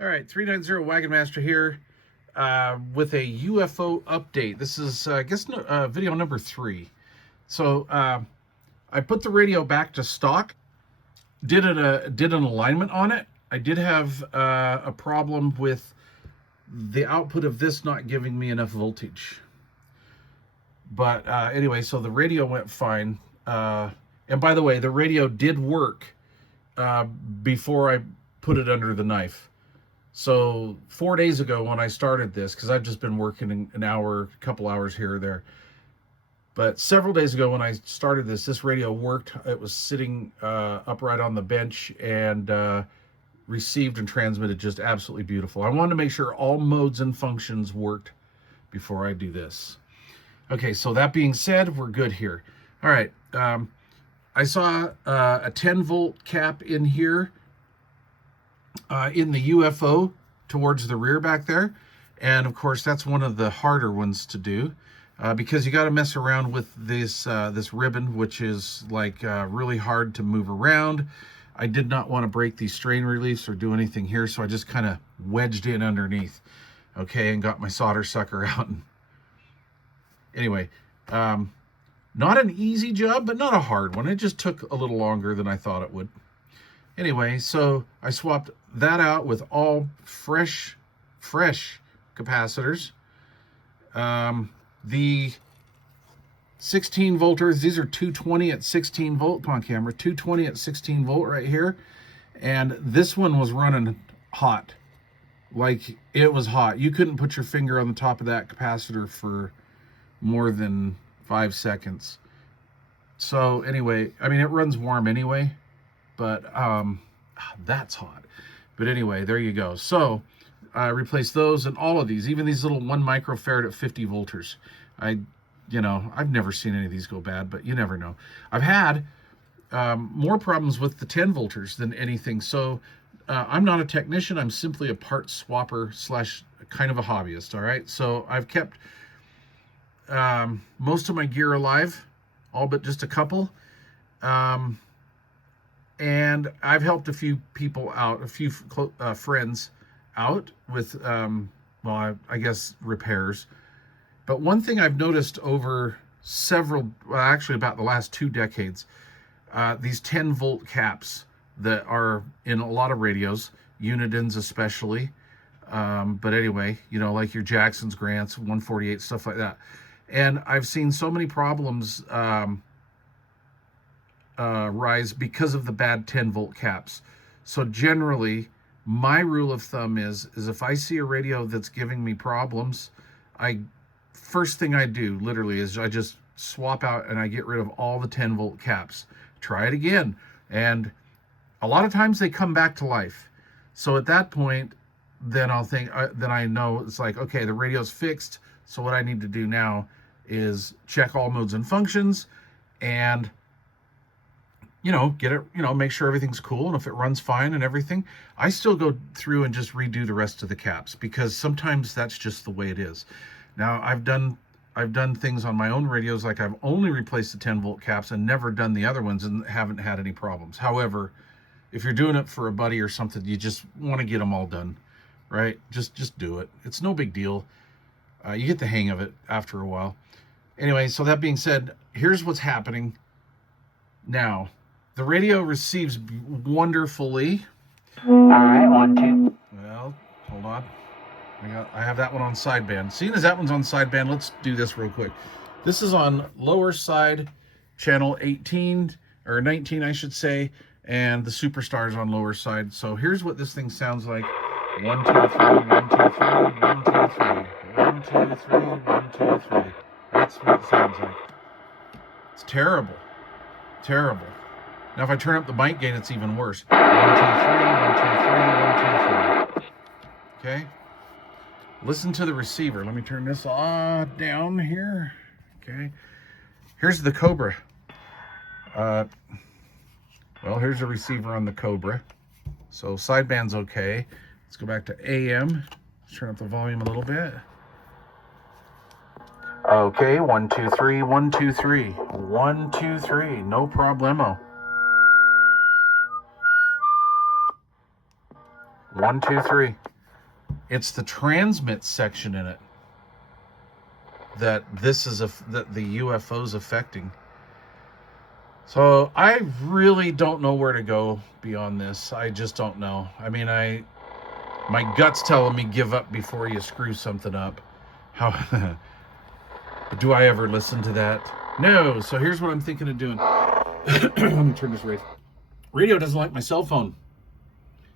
All right, 390 Wagon Master here with a UFO update. This is, I guess, video number 3. So I put the radio back to stock, did an alignment on it. I did have a problem with the output of this not giving me enough voltage. But anyway, so the radio went fine. And by the way, the radio did work before I put it under the knife. So 4 days ago when I started this, because I've just been working an hour, a couple hours here or there. But several days ago when I started this radio worked. It was sitting upright on the bench and received and transmitted just absolutely beautiful. I wanted to make sure all modes and functions worked before I do this. Okay, so that being said, we're good here. All right, I saw a 10 volt cap in here. In the UFO towards the rear back there, and of course that's one of the harder ones to do because you got to mess around with this ribbon, which is like really hard to move around. I did not want to break these strain reliefs or do anything here, so I just kind of wedged in underneath, okay, and got my solder sucker out. And anyway, not an easy job, but not a hard one. It just took a little longer than I thought it would. Anyway, so I swapped that out with all fresh capacitors. The 16 volters, these are 220 at 16 volt on camera, 220 at 16 volt right here. And this one was running hot. Like, it was hot. You couldn't put your finger on the top of that capacitor for more than 5 seconds. So anyway, I mean, it runs warm anyway. But that's hot. But anyway, there you go. So I replaced those and all of these, even these little 1 microfarad at 50 volters. I've never seen any of these go bad, but you never know. I've had more problems with the 10 volters than anything. So I'm not a technician. I'm simply a part swapper / kind of a hobbyist. All right. So I've kept most of my gear alive, all but just a couple. And I've helped a few people out, a few friends out with, well, I guess repairs. But one thing I've noticed over actually about the last 2 decades, these 10 volt caps that are in a lot of radios, Unidens especially. But anyway, like your Jacksons, Grants, 148, stuff like that. And I've seen so many problems rise because of the bad 10 volt caps. So generally, my rule of thumb is if I see a radio that's giving me problems, first thing I do literally is I just swap out and I get rid of all the 10 volt caps. Try it again. And a lot of times they come back to life. So at that point, then I'll think, then I know it's like, okay, the radio's fixed. So what I need to do now is check all modes and functions and get it, make sure everything's cool. And if it runs fine and everything, I still go through and just redo the rest of the caps because sometimes that's just the way it is. Now, I've done things on my own radios, like I've only replaced the 10 volt caps and never done the other ones and haven't had any problems. However, if you're doing it for a buddy or something, you just want to get them all done, right? Just do it. It's no big deal. You get the hang of it after a while. Anyway, so that being said, here's what's happening now. The radio receives wonderfully. All right, 1, 2. Well, hold on. I have that one on sideband. Seeing as that one's on sideband, let's do this real quick. This is on lower side, channel 18, or 19, I should say, and the Super Star is on lower side. So here's what this thing sounds like. 1, 2, 3, 1, 2, 3, 1, 2, 3, 1, 2, 3, 1, 2, 3. That's what it sounds like. It's terrible. Terrible. Now, if I turn up the mic gain, it's even worse. 1, 2, 3, 1, 2, 3, 1, 2, 3. Okay? Listen to the receiver. Let me turn this down here. Okay? Here's the Cobra. Well, here's the receiver on the Cobra. So sideband's okay. Let's go back to AM. Let's turn up the volume a little bit. Okay, 1, 2, 3, 1, 2, 3. 1, 2, 3. No problemo. 1, 2, 3. It's the transmit section in it that that the UFO's affecting. So I really don't know where to go beyond this. I just don't know. I mean, my gut's telling me give up before you screw something up. How do I ever listen to that? No. So here's what I'm thinking of doing. Let me turn this radio doesn't like my cell phone.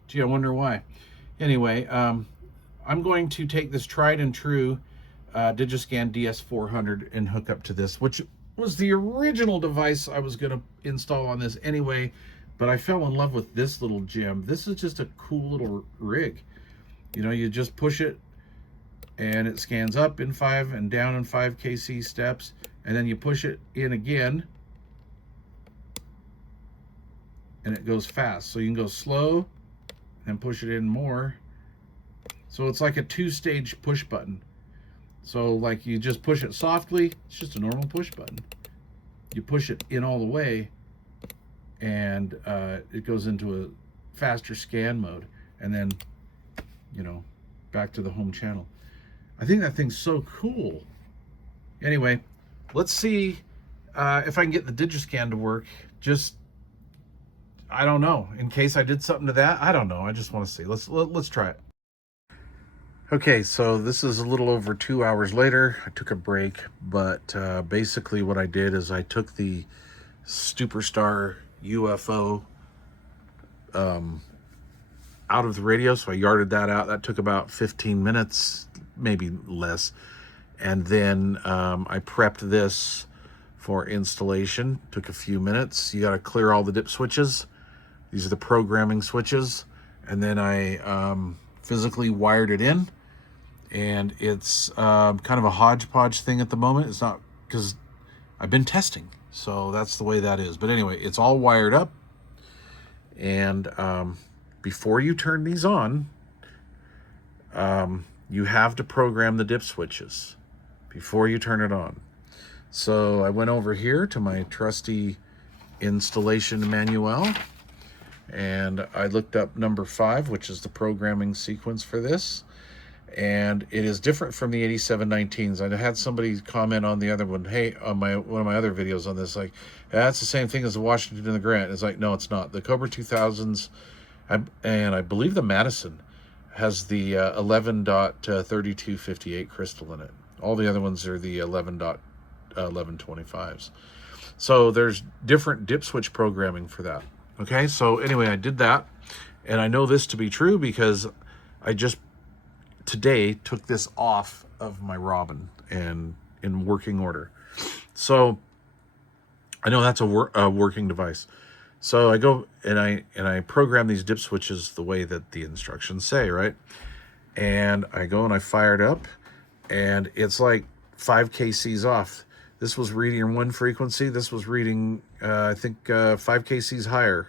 Gee, I wonder why. Anyway, I'm going to take this tried and true DIGI SCAN DS400 and hook up to this, which was the original device I was going to install on this anyway, but I fell in love with this little gem. This is just a cool little rig. You know, you just push it and it scans up in 5 and down in 5 kc steps, and then you push it in again and it goes fast. So you can go slow and push it in more. So it's like a 2-stage push button. So like you just push it softly, it's just a normal push button. You push it in all the way and it goes into a faster scan mode, and then, you know, back to the home channel. I think that thing's so cool. Anyway, let's see if I can get the DIGI SCAN to work. Just, I don't know, in case I did something to that. I don't know. I just want to see. Let's try it. Okay, so this is a little over 2 hours later. I took a break, but basically what I did is I took the Super Star UFO out of the radio, so I yarded that out. That took about 15 minutes, maybe less. And then I prepped this for installation. Took a few minutes. You got to clear all the dip switches. These are the programming switches. And then I physically wired it in, and it's kind of a hodgepodge thing at the moment. It's not, because I've been testing, so that's the way that is. But anyway, it's all wired up, and before you turn these on, you have to program the dip switches before you turn it on. So I went over here to my trusty installation manual, and I looked up number 5, which is the programming sequence for this, and it is different from the 8719s. I had somebody comment on the other one, hey, on one of my other videos on this, like, that's the same thing as the Washington and the Grant. It's like, no, it's not. The Cobra 2000s, and I believe the Madison, has the 11.3258 crystal in it. All the other ones are the 11.1125s. So there's different dip switch programming for that. Okay, so anyway, I did that, and I know this to be true because I just today took this off of my Robin and in working order. So I know that's a working device. So I go and I program these dip switches the way that the instructions say, right? And I go and I fire it up, and it's like 5 kcs off. This was reading 1 frequency. This was reading, I think, 5 kcs higher.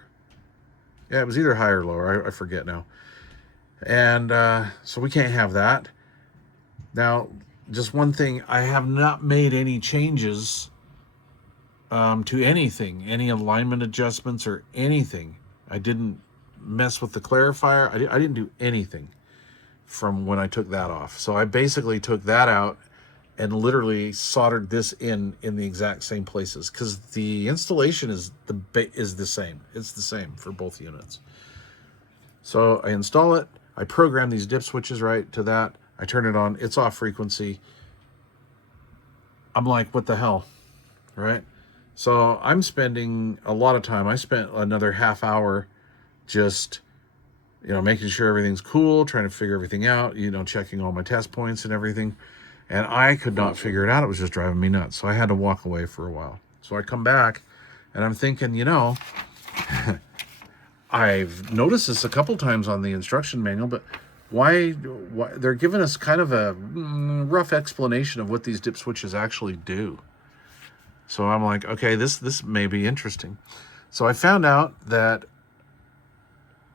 Yeah, it was either higher or lower. I forget now. And so we can't have that. Now, just one thing, I have not made any changes to anything, any alignment adjustments or anything. I didn't mess with the clarifier. I didn't do anything from when I took that off. So I basically took that out and literally soldered this in the exact same places, because the installation is the same. It's the same for both units. So I install it. I program these dip switches right to that. I turn it on. It's off frequency. I'm like, what the hell, right? So I'm spending a lot of time. I spent another half hour just, making sure everything's cool, trying to figure everything out, checking all my test points and everything. And I could not figure it out. It was just driving me nuts. So I had to walk away for a while. So I come back and I'm thinking, I've noticed this a couple times on the instruction manual, but why they're giving us kind of a rough explanation of what these dip switches actually do. So I'm like, okay, this may be interesting. So I found out that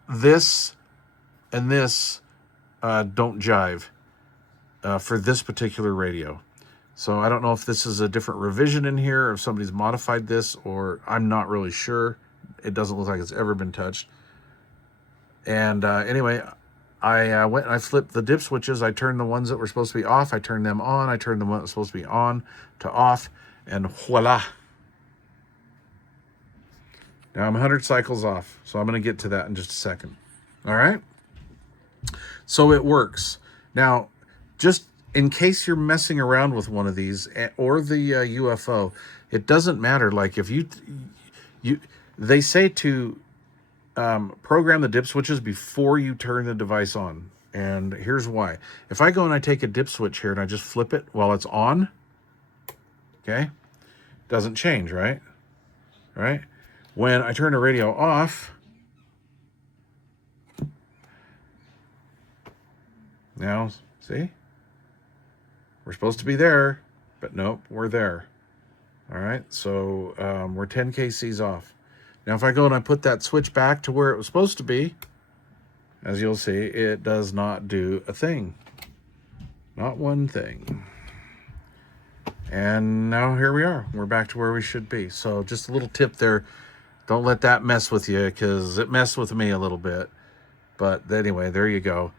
this and this don't jive for this particular radio. So I don't know if this is a different revision in here, or if somebody's modified this, or I'm not really sure. It doesn't look like it's ever been touched. And anyway, I went and I flipped the dip switches. I turned the ones that were supposed to be off. I turned them on. I turned the one that was supposed to be on to off. And voila. Now I'm 100 cycles off. So I'm going to get to that in just a second. All right. So it works. Now, just in case you're messing around with one of these or the UFO, it doesn't matter. Like if they say to program the dip switches before you turn the device on. And here's why. If I go and I take a dip switch here and I just flip it while it's on, okay, doesn't change, right? Right? When I turn the radio off, now, see? We're supposed to be there, but nope, we're there. All right, so we're 10 kcs off. Now, if I go and I put that switch back to where it was supposed to be, as you'll see, it does not do a thing. Not one thing. And now here we are. We're back to where we should be. So just a little tip there. Don't let that mess with you, because it messed with me a little bit. But anyway, there you go.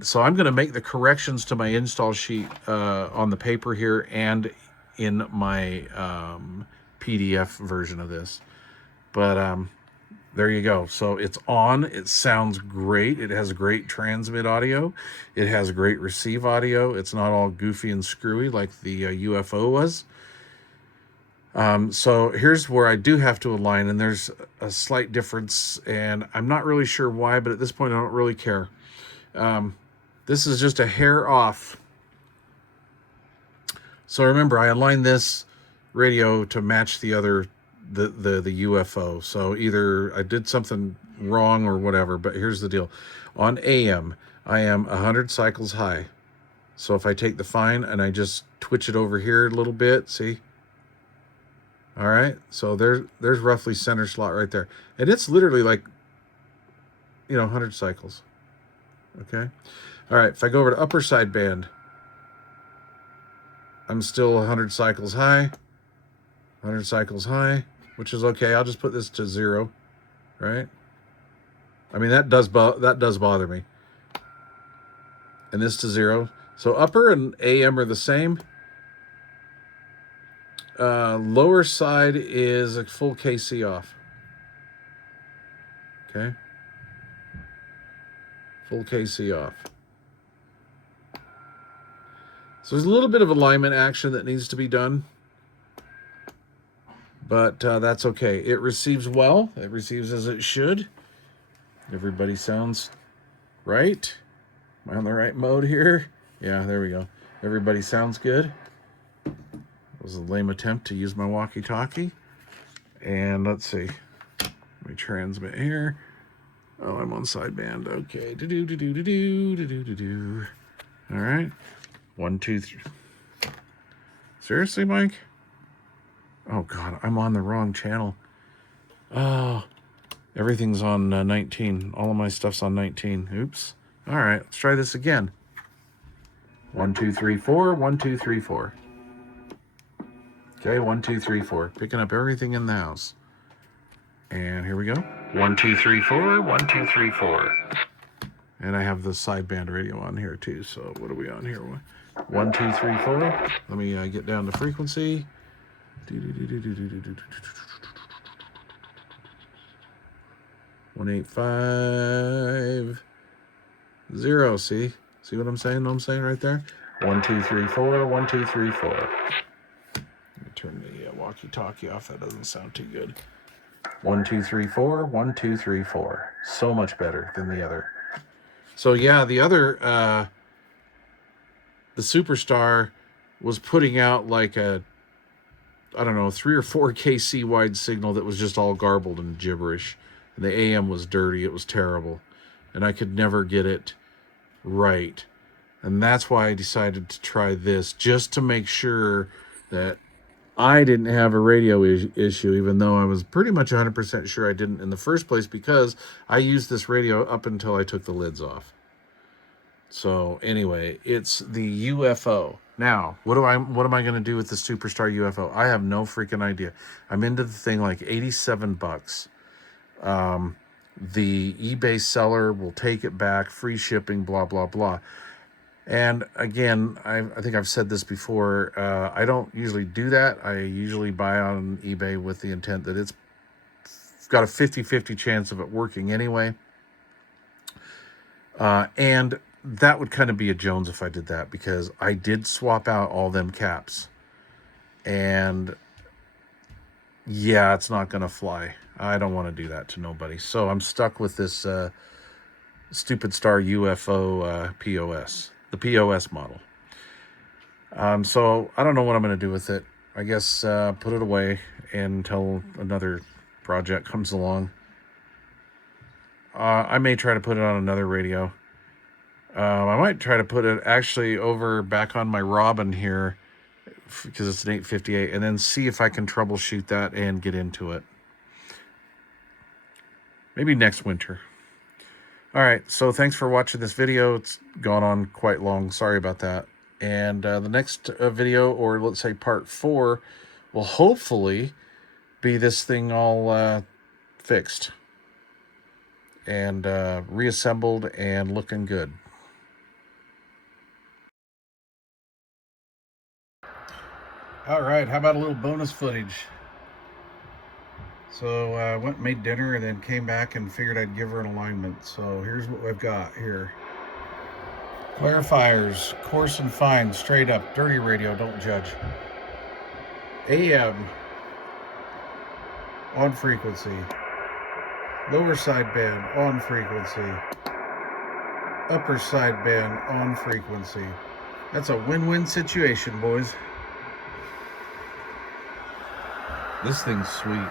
So I'm going to make the corrections to my install sheet on the paper here and in my PDF version of this. But there you go. So it's on. It sounds great. It has great transmit audio. It has great receive audio. It's not all goofy and screwy like the UFO was. So here's where I do have to align, and there's a slight difference, and I'm not really sure why, but at this point I don't really care. This is just a hair off. So remember, I aligned this radio to match the other, the UFO. So either I did something wrong or whatever, but here's the deal. On AM, I am 100 cycles high. So if I take the fine and I just twitch it over here a little bit, see? All right, so there's roughly center slot right there. And it's literally like, 100 cycles. Okay. All right, if I go over to upper sideband, I'm still 100 cycles high. 100 cycles high, which is okay. I'll just put this to 0, right? I mean, that does bother me. And this to 0. So upper and AM are the same. Lower side is a full KC off. Okay. Full KC off. So there's a little bit of alignment action that needs to be done. But that's okay. It receives well. It receives as it should. Everybody sounds right. Am I on the right mode here? Yeah, there we go. Everybody sounds good. It was a lame attempt to use my walkie-talkie. And let's see. Let me transmit here. Oh, I'm on sideband. Okay. Do-do-do-do-do-do-do-do-do. All right. 1, 2, 3. Seriously, Mike? Oh, God. I'm on the wrong channel. Oh, everything's on 19. All of my stuff's on 19. Oops. All right. Let's try this again. 1, 2, 3, 4. 1, 2, 3, 4. Okay. 1, 2, 3, 4. Picking up everything in the house. And here we go. 1, 2, 3, 4. 1, 2, 3, 4. And I have the sideband radio on here too. So what are we on here? 1, 2, 3, 4. Let me get down to frequency. 185 0. See what I'm saying? Know what I'm saying right there? 1, 2, 3, 4. 1, 2, 3, 4. Let me turn the walkie-talkie off. That doesn't sound too good. 1, 2, 3, 4. 1, 2, 3, 4. So much better than the other. So yeah, the other, the Super Star was putting out like a, I don't know, 3 or 4 kc wide signal that was just all garbled and gibberish. And the AM was dirty. It was terrible. And I could never get it right. And that's why I decided to try this, just to make sure that I didn't have a radio issue, even though I was pretty much 100% sure I didn't in the first place, because I used this radio up until I took the lids off. So anyway, it's the UFO. Now, what am I going to do with the Super Star UFO? I have no freaking idea. I'm into the thing like $87. the eBay seller will take it back, free shipping, blah, blah, blah. And again, I think I've said this before, I don't usually do that. I usually buy on eBay with the intent that it's got a 50-50 chance of it working anyway. And that would kind of be a Jones if I did that, because I did swap out all them caps. And yeah, it's not going to fly. I don't want to do that to nobody. So I'm stuck with this Super Star UFO POS, the POS model. So I don't know what I'm going to do with it. I guess put it away until another project comes along. I may try to put it on another radio. I might try to put it actually over back on my Robin here, because it's an 858, and then see if I can troubleshoot that and get into it. Maybe next winter. All right, so thanks for watching this video. It's gone on quite long. Sorry about that. And the next video, or let's say part 4, will hopefully be this thing all fixed and reassembled and looking good. All right, how about a little bonus footage? So I went and made dinner and then came back and figured I'd give her an alignment. So here's what we've got here. Clarifiers, coarse and fine, straight up, dirty radio, don't judge. AM, on frequency. Lower sideband, on frequency. Upper sideband, on frequency. That's a win-win situation, boys. This thing's sweet.